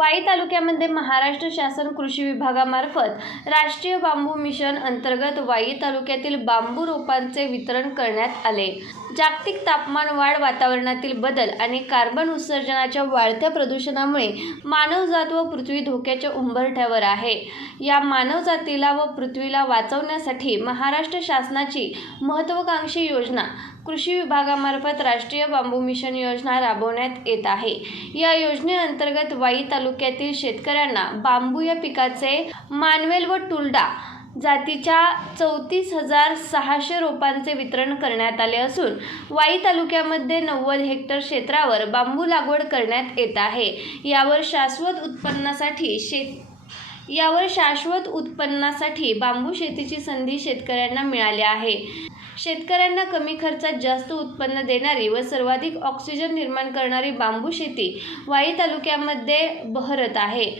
वाई तालुक्यामध्ये महाराष्ट्र शासन कृषी विभागामार्फत राष्ट्रीय बांबू मिशन अंतर्गत वाई तालुक्यातील बांबू रोपांचे वितरण करण्यात आले। जागतिक तापमान वाढ, वातावरणातील बदल आणि कार्बन उत्सर्जनाच्या वाढत्या प्रदूषणामुळे मानवजात व पृथ्वी धोक्याच्या उंबरठ्यावर आहे। या मानवजातीला व पृथ्वीला वाचवण्यासाठी महाराष्ट्र शासनाची महत्त्वाकांक्षी योजना कृषी विभागामार्फत राष्ट्रीय बांबू मिशन योजना राबवण्यात येत आहे। या योजनेअंतर्गत वाई तालुक्यातील शेतकऱ्यांना बांबू या पिकाचे मानवेल व टुलडा जातीच्या 34,600 रोपांचे वितरण करण्यात आले असून वाई तालुक्यामध्ये 90 हेक्टर क्षेत्रावर बांबू लागवड करण्यात येत आहे। यावर शाश्वत उत्पन्नासाठी बांबू शेतीची संधी शेतकऱ्यांना मिळाली आहे। शेतकऱ्यांना कमी खर्चात जास्त उत्पन्न देणारी व सर्वाधिक ऑक्सिजन निर्माण करणारी बांबू शेती वाई तालुक्यामध्ये बहरत आहे।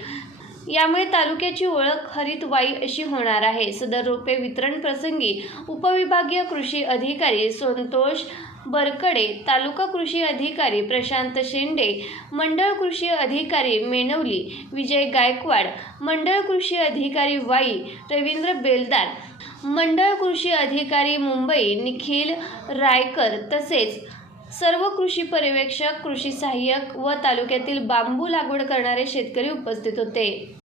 यामुळे तालुक्याची ओळख हरित वाई अशी होणार आहे। सदर रोपे वितरण प्रसंगी उपविभागीय कृषी अधिकारी संतोष बरकडे, तालुका कृषी अधिकारी प्रशांत शेंडे, मंडळ कृषी अधिकारी मेनवली विजय गायकवाड, मंडळ कृषी अधिकारी वाई रवींद्र बेलदार, मंडळ कृषी अधिकारी मुंबई निखिल रायकर तसेच सर्व कृषी पर्यवेक्षक, कृषी सहाय्यक व तालुक्यातील बांबू लागवड करणारे शेतकरी उपस्थित होते।